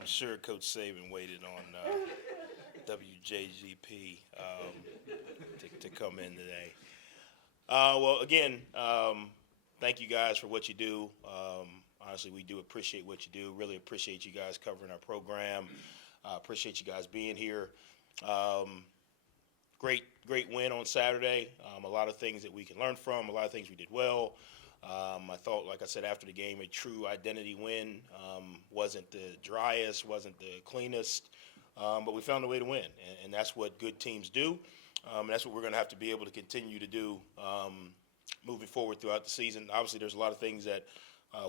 I'm sure Coach Saban waited on WJGP to come in today. Well, again, thank you guys for what you do. Honestly, we do appreciate what you do. Really appreciate you guys covering our program. Appreciate you guys being here. Great win on Saturday. A lot of things that we can learn from. A lot of things we did well. I thought, like I said, after the game, a true identity win. Wasn't the driest, wasn't the cleanest, but we found a way to win, and that's what good teams do. And that's what we're going to have to be able to continue to do moving forward throughout the season. Obviously, there's a lot of things that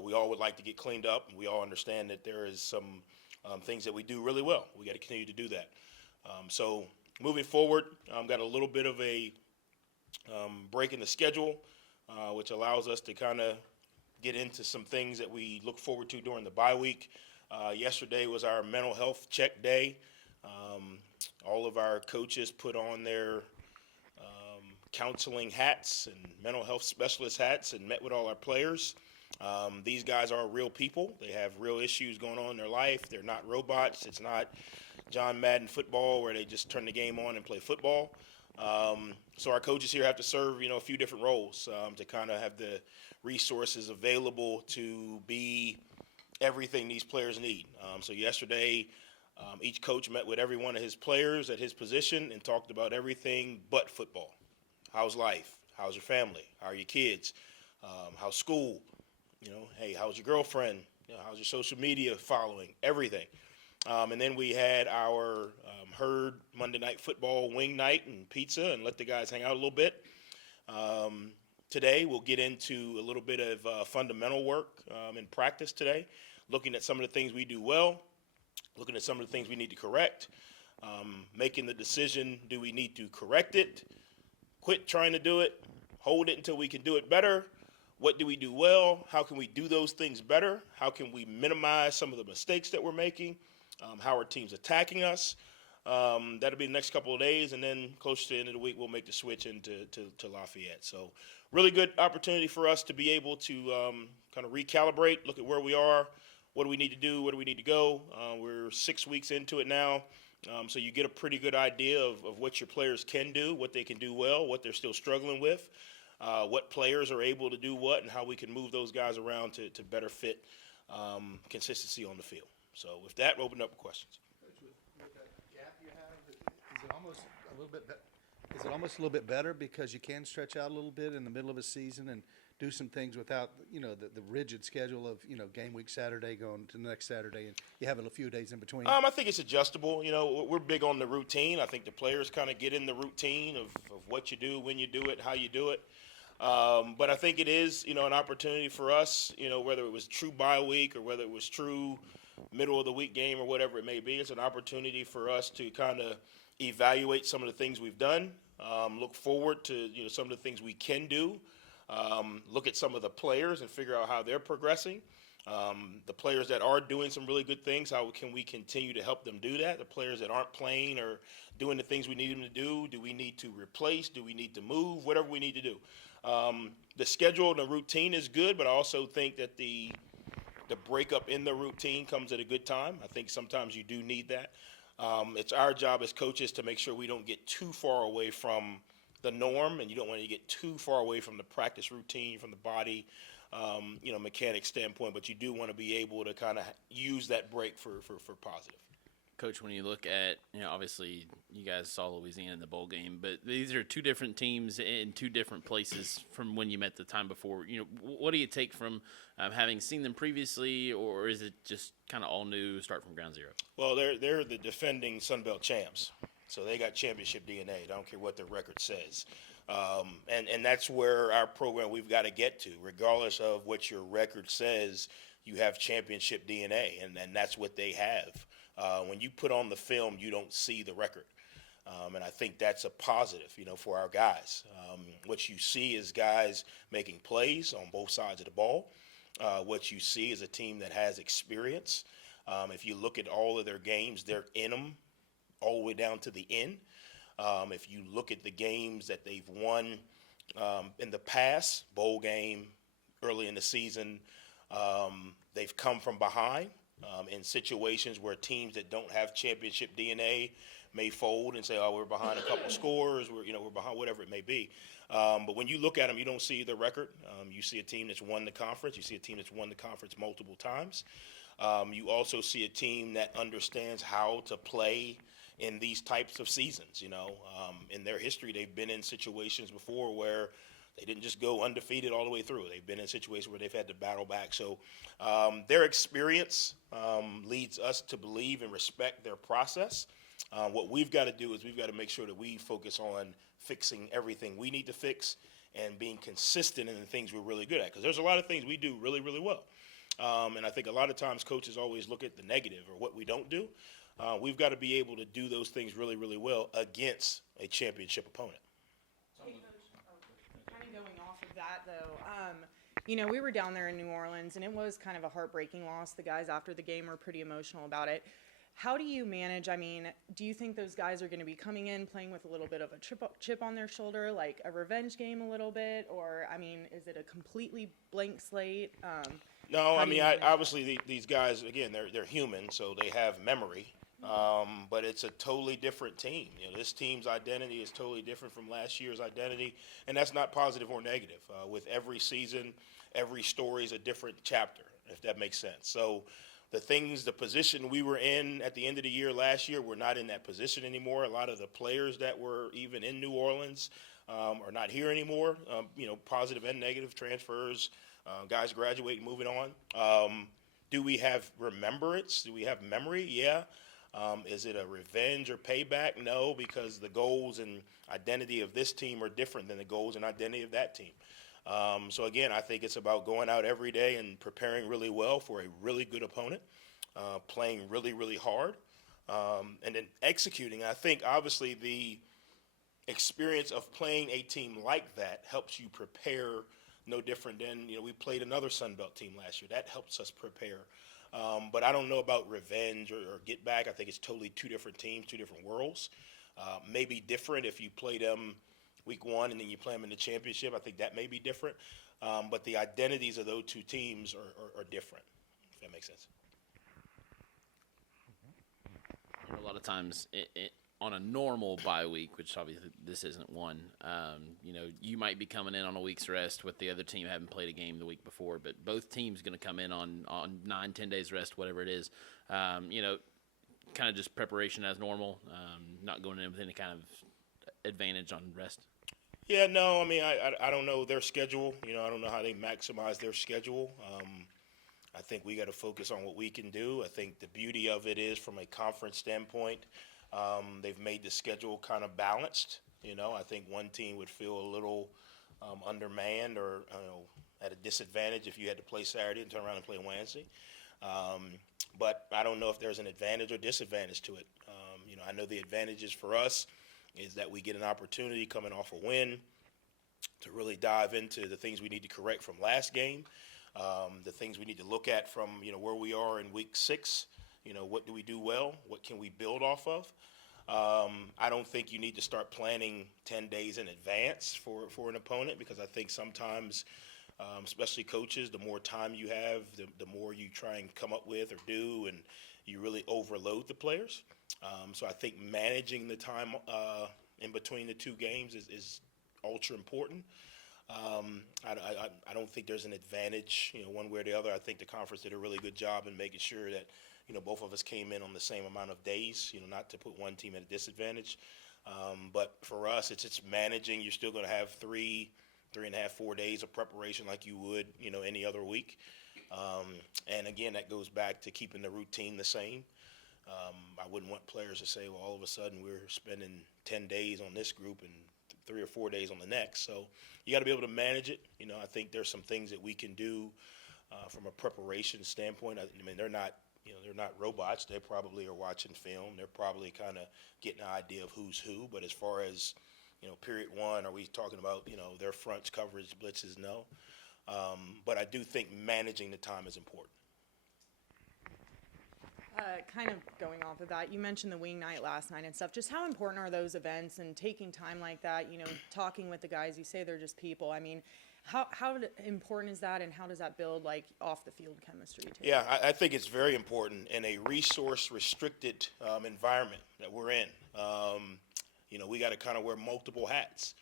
we all would like to get cleaned up, and we all understand that there is some things that we do really well. We got to continue to do that. So moving forward, got a little bit of a break in the schedule, which allows us to kind of get into some things that we look forward to during the bye week. Yesterday was our mental health check day. All of our coaches put on their counseling hats and mental health specialist hats and met with all our players. These guys are real people. They have real issues going on in their life. They're not robots. It's not John Madden football where they just turn the game on and play football. So our coaches here have to serve, a few different roles to kind of have the resources available to be everything these players need. So yesterday, each coach met with every one of his players at his position and talked about everything but football. How's life? How's your family? How are your kids? How's school? Hey, how's your girlfriend? How's your social media following? Everything. And then we had our herd Monday Night Football wing night and pizza and let the guys hang out a little bit. Today we'll get into a little bit of fundamental work in practice today, looking at some of the things we do well, looking at some of the things we need to correct, making the decision, do we need to correct it, quit trying to do it, hold it until we can do it better. What do we do well? How can we do those things better? How can we minimize some of the mistakes that we're making? How are teams attacking us? That'll be the next couple of days, and then close to the end of the week, we'll make the switch into Lafayette. So really good opportunity for us to be able to kind of recalibrate, look at where we are, what do we need to do, where do we need to go. We're 6 weeks into it now, so you get a pretty good idea of what your players can do, what they can do well, what they're still struggling with, what players are able to do what, and how we can move those guys around to better fit consistency on the field. So with that, we'll open up for questions. Coach, with that gap you have, is it almost a little bit is it almost a little bit better because you can stretch out a little bit in the middle of a season and do some things without, the rigid schedule of, game week Saturday going to the next Saturday, and you have a few days in between? I think it's adjustable. We're big on the routine. I think the players kind of get in the routine of what you do, when you do it, how you do it. But I think it is, an opportunity for us, whether it was true bye week or whether it was true middle of the week game or whatever it may be, it's an opportunity for us to kind of evaluate some of the things we've done, look forward to some of the things we can do, look at some of the players and figure out how they're progressing. The players that are doing some really good things, how can we continue to help them do that? The players that aren't playing or doing the things we need them to do we need to replace? Do we need to move? Whatever we need to do. The schedule and the routine is good, but I also think that the breakup in the routine comes at a good time. I think sometimes you do need that. It's our job as coaches to make sure we don't get too far away from the norm, and you don't want to get too far away from the practice routine, from the body, mechanic standpoint, but you do want to be able to kind of use that break for positive. Coach, when you look at, obviously you guys saw Louisiana in the bowl game, but these are two different teams in two different places from when you met the time before. What do you take from having seen them previously, or is it just kind of all new, start from ground zero? Well, they're the defending Sun Belt champs, so they got championship DNA. I don't care what their record says. And that's where our program we've got to get to, regardless of what your record says. You have championship DNA, and that's what they have. When you put on the film, you don't see the record. And I think that's a positive, for our guys. What you see is guys making plays on both sides of the ball. What you see is a team that has experience. If you look at all of their games, they're in them all the way down to the end. If you look at the games that they've won in the past, bowl game, early in the season, they've come from behind. in situations where teams that don't have championship DNA may fold and say, "Oh, we're behind a couple scores. We're behind whatever it may be." But when you look at them, you don't see the record. You see a team that's won the conference. You see a team that's won the conference multiple times. You also see a team that understands how to play in these types of seasons. In their history, they've been in situations before where they didn't just go undefeated all the way through. They've been in situations where they've had to battle back. So their experience leads us to believe and respect their process. What we've got to do is we've got to make sure that we focus on fixing everything we need to fix and being consistent in the things we're really good at. Because there's a lot of things we do really, really well. And I think a lot of times coaches always look at the negative or what we don't do. We've got to be able to do those things really, really well against a championship opponent. Hey, Coach, kind of going off of that, though, we were down there in New Orleans, and it was kind of a heartbreaking loss. The guys after the game were pretty emotional about it. How do you manage? I mean, do you think those guys are going to be coming in playing with a little bit of a chip on their shoulder, like a revenge game a little bit? Or, I mean, is it a completely blank slate? No, I mean, obviously these guys, again, they're human, so they have memory. But it's a totally different team. This team's identity is totally different from last year's identity, and that's not positive or negative. With every season, every story is a different chapter, if that makes sense. So the position we were in at the end of the year last year, we're not in that position anymore. A lot of the players that were even in New Orleans are not here anymore, positive and negative transfers, guys graduating, moving on. Do we have remembrance? Do we have memory? Yeah. Is it a revenge or payback? No, because the goals and identity of this team are different than the goals and identity of that team. So again, I think it's about going out every day and preparing really well for a really good opponent, playing really, really hard, and then executing. I think obviously the experience of playing a team like that helps you prepare no different than, we played another Sun Belt team last year. That helps us prepare. But I don't know about revenge or get back. I think it's totally two different teams, two different worlds. Maybe different if you play them week one and then you play them in the championship. I think that may be different. But the identities of those two teams are different, if that makes sense. A lot of times on a normal bye week, which obviously this isn't one, you might be coming in on a week's rest with the other team having played a game the week before, but both teams going to come in on 9-10 days rest, whatever it is. Kind of just preparation as normal, not going in with any kind of advantage on rest. Yeah, no, I mean, I don't know their schedule. I don't know how they maximize their schedule. I think we got to focus on what we can do. I think the beauty of it is from a conference standpoint, they've made the schedule kind of balanced. I think one team would feel a little undermanned or at a disadvantage if you had to play Saturday and turn around and play Wednesday. But I don't know if there's an advantage or disadvantage to it. I know the advantages for us is that we get an opportunity coming off a win to really dive into the things we need to correct from last game, the things we need to look at from where we are in week 6. What do we do well? What can we build off of? I don't think you need to start planning 10 days in advance for an opponent, because I think sometimes, especially coaches, the more time you have, the more you try and come up with or do, and you really overload the players. So I think managing the time in between the two games is ultra important. I don't think there's an advantage, one way or the other. I think the conference did a really good job in making sure that, both of us came in on the same amount of days, not to put one team at a disadvantage. But for us, it's managing. You're still going to have 3.5, 4 days of preparation like you would, any other week. And again, that goes back to keeping the routine the same. I wouldn't want players to say, well, all of a sudden we're spending 10 days on this group and 3 or 4 days on the next. So you got to be able to manage it. I think there's some things that we can do from a preparation standpoint. I mean, they're not robots. They probably are watching film. They're probably kind of getting an idea of who's who. But as far as, period one, are we talking about, their fronts, coverage, blitzes? No. But I do think managing the time is important. Kind of going off of that, you mentioned the wing night last night and stuff. Just how important are those events and taking time like that, talking with the guys? You say they're just people. I mean, Important is that, and how does that build like off the field chemistry too? Yeah, I think it's very important in a resource-restricted environment that we're in. We got to kind of wear multiple hats.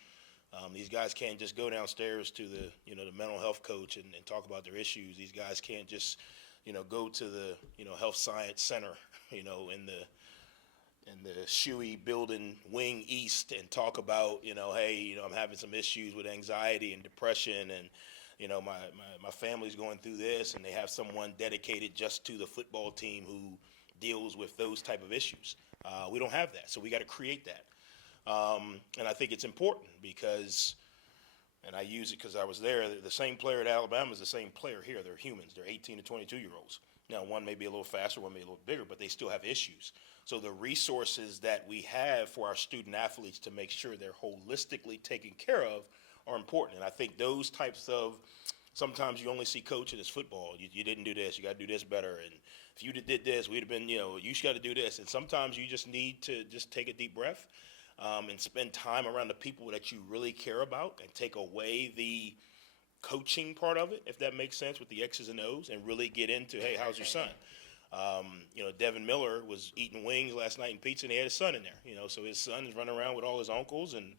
These guys can't just go downstairs to the mental health coach and talk about their issues. These guys can't just, go to the, health science center, in the Shuey building wing east and talk about, hey, I'm having some issues with anxiety and depression and, my family's going through this, and they have someone dedicated just to the football team who deals with those type of issues. We don't have that, so we got to create that. And I think it's important because, and I use it because I was there, the same player at Alabama is the same player here. They're humans. They're 18 to 22-year-olds. Now, one may be a little faster, one may be a little bigger, but they still have issues. So the resources that we have for our student athletes to make sure they're holistically taken care of are important. And I think those types of, sometimes you only see coaching as football. You didn't do this. You got to do this better. And if you did this, we'd have been, you got to do this. And sometimes you just need to just take a deep breath and spend time around the people that you really care about and take away the coaching part of it, if that makes sense, with the X's and O's, and really get into, hey, how's your son? Devin Miller was eating wings last night and pizza, and he had his son in there, so his son is running around with all his uncles, and,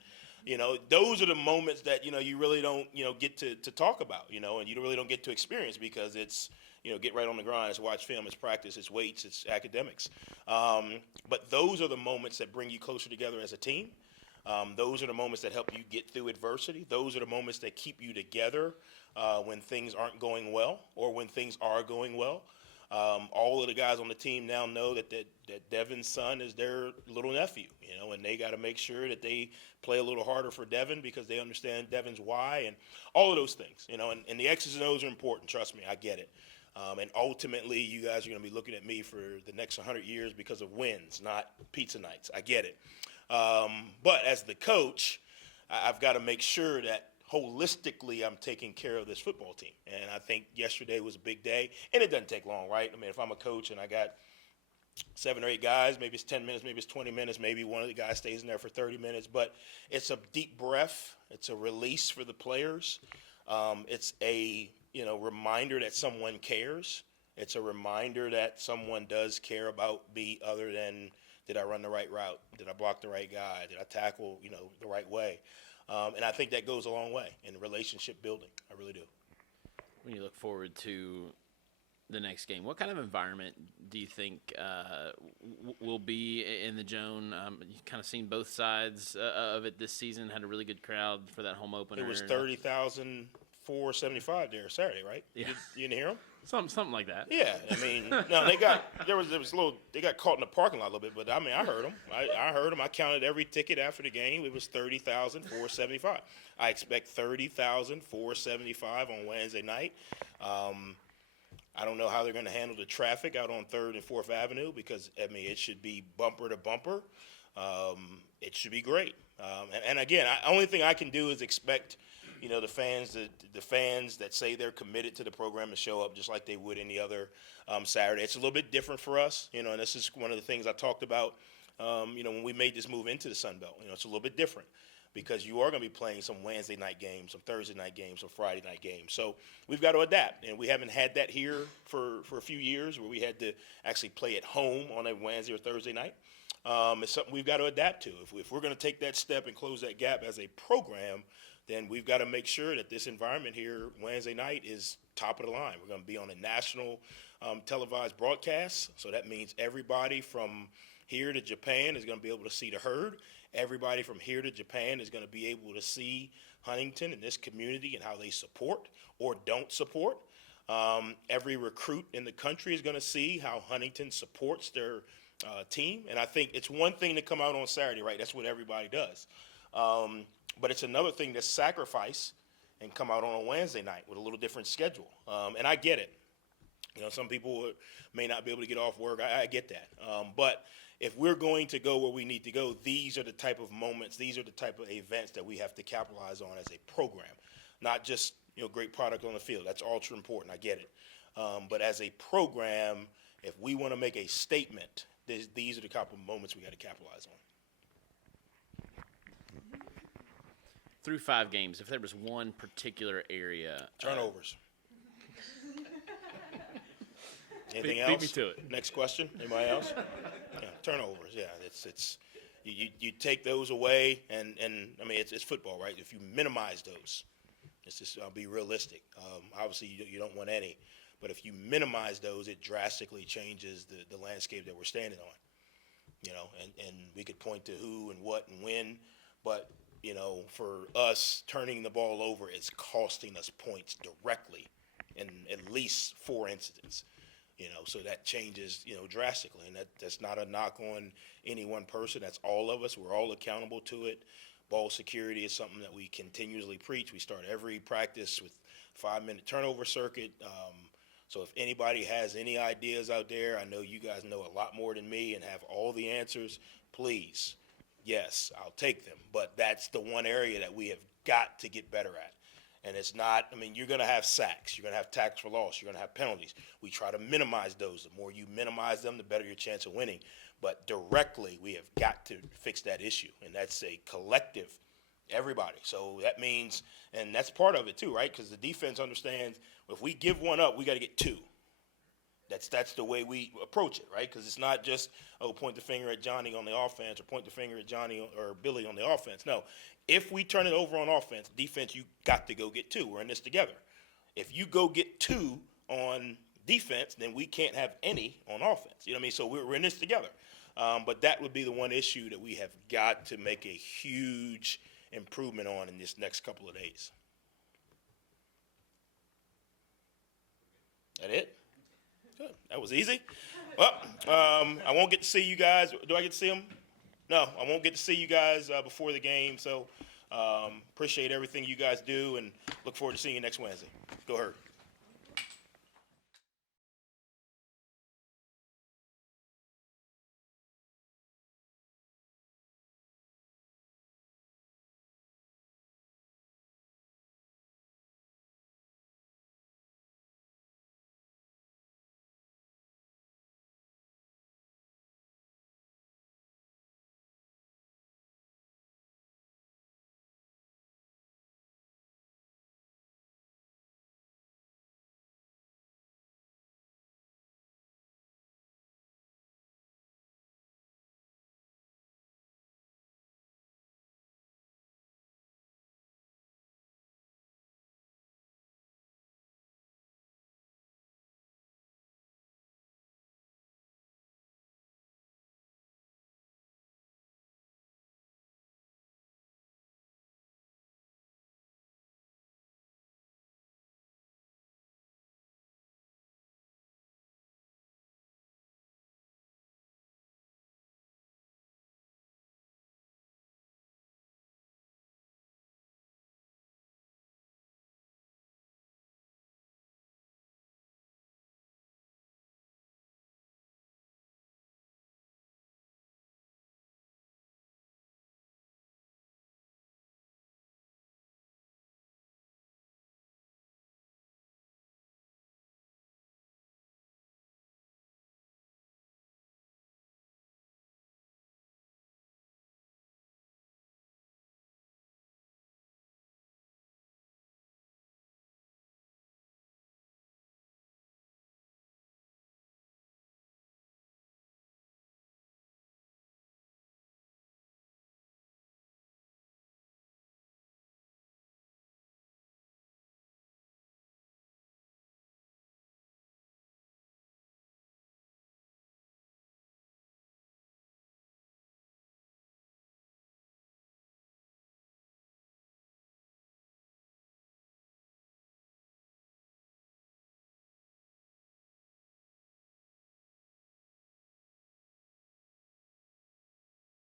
those are the moments that, you really don't, get to talk about, and you really don't get to experience because it's, get right on the grind, it's watch film, it's practice, it's weights, it's academics. But those are the moments that bring you closer together as a team. Those are the moments that help you get through adversity. Those are the moments that keep you together when things aren't going well or when things are going well. All of the guys on the team now know that Devin's son is their little nephew, and they got to make sure that they play a little harder for Devin because they understand Devin's why and all of those things, and the X's and O's are important. Trust me, I get it. And ultimately, you guys are going to be looking at me for the next 100 years because of wins, not pizza nights. I get it. But as the coach, I've got to make sure that holistically I'm taking care of this football team. And I think yesterday was a big day. And it doesn't take long, right? I mean, if I'm a coach and I got 7 or 8 guys, maybe it's 10 minutes, maybe it's 20 minutes, maybe one of the guys stays in there for 30 minutes. But it's a deep breath. It's a release for the players. It's a reminder that someone cares. It's a reminder that someone does care about me other than, did I run the right route? Did I block the right guy? Did I tackle, the right way? And I think that goes a long way in relationship building. I really do. When you look forward to the next game, what kind of environment do you think will be in the Joan? You've kind of seen both sides of it this season. Had a really good crowd for that home opener. It was 30,475 there Saturday, right? Yeah. You didn't hear them? Something like that. Yeah, I mean, no, they got caught in the parking lot a little bit, but I mean, I heard them. I heard them. I counted every ticket after the game. It was 30,475. I expect 30,475 on Wednesday night. I don't know how they're going to handle the traffic out on 3rd and 4th Avenue because, I mean, it should be bumper to bumper. It should be great. And again, only thing I can do is expect the fans that say they're committed to the program to show up just like they would any other Saturday. It's a little bit different for us, and this is one of the things I talked about, when we made this move into the Sun Belt. It's a little bit different because you are going to be playing some Wednesday night games, some Thursday night games, some Friday night games. So we've got to adapt, and we haven't had that here for a few years where we had to actually play at home on a Wednesday or Thursday night. It's something we've got to adapt to. If we're going to take that step and close that gap as a program, then we've got to make sure that this environment here Wednesday night is top of the line. We're going to be on a national televised broadcast, so that means everybody from here to Japan is going to be able to see the herd. Everybody from here to Japan is going to be able to see Huntington and this community and how they support or don't support. Every recruit in the country is going to see how Huntington supports their team, and I think it's one thing to come out on Saturday, right? That's what everybody does. But it's another thing to sacrifice and come out on a Wednesday night with a little different schedule. And I get it. Some people may not be able to get off work. I get that. But if we're going to go where we need to go, these are the type of moments, these are the type of events that we have to capitalize on as a program. Not just, great product on the field. That's ultra important. I get it. But as a program, if we want to make a statement, these are the type of moments we got to capitalize on. through 5 games, if there was one particular area, Turnovers. Anything beat else? me to it. Next question. Anybody else? Yeah, turnovers. Yeah, it's you take those away, and I mean it's football, right? If you minimize those, it's just be realistic. Obviously, you don't want any, but if you minimize those, it drastically changes the landscape that we're standing on. You know, and we could point to who and what and when, but you know, for us, turning the ball over is costing us points directly in at least 4 incidents. You know, so that changes, you know, drastically, and that's not a knock on any one person. That's all of us. We're all accountable to it. Ball security is something that we continuously preach. We start every practice with 5-minute turnover circuit. So if anybody has any ideas out there, I know you guys know a lot more than me and have all the answers. Please, yes, I'll take them. But that's the one area that we have got to get better at. And it's not, I mean, you're going to have sacks. You're going to have tackles for loss. You're going to have penalties. We try to minimize those. The more you minimize them, the better your chance of winning. But directly, we have got to fix that issue. And that's a collective, everybody. So that means, and that's part of it too, right? Because the defense understands if we give one up, we got to get 2. That's the way we approach it, right? Because it's not just, point the finger at Johnny on the offense or point the finger at Johnny or Billy on the offense. No. If we turn it over on offense, defense, you got to go get 2. We're in this together. If you go get 2 on defense, then we can't have any on offense. You know what I mean? So we're in this together. But that would be the one issue that we have got to make a huge improvement on in this next couple of days. That it? Good. That was easy. Well, I won't get to see you guys. Do I get to see them? No, I won't get to see you guys before the game. So appreciate everything you guys do and look forward to seeing you next Wednesday. Go Herd.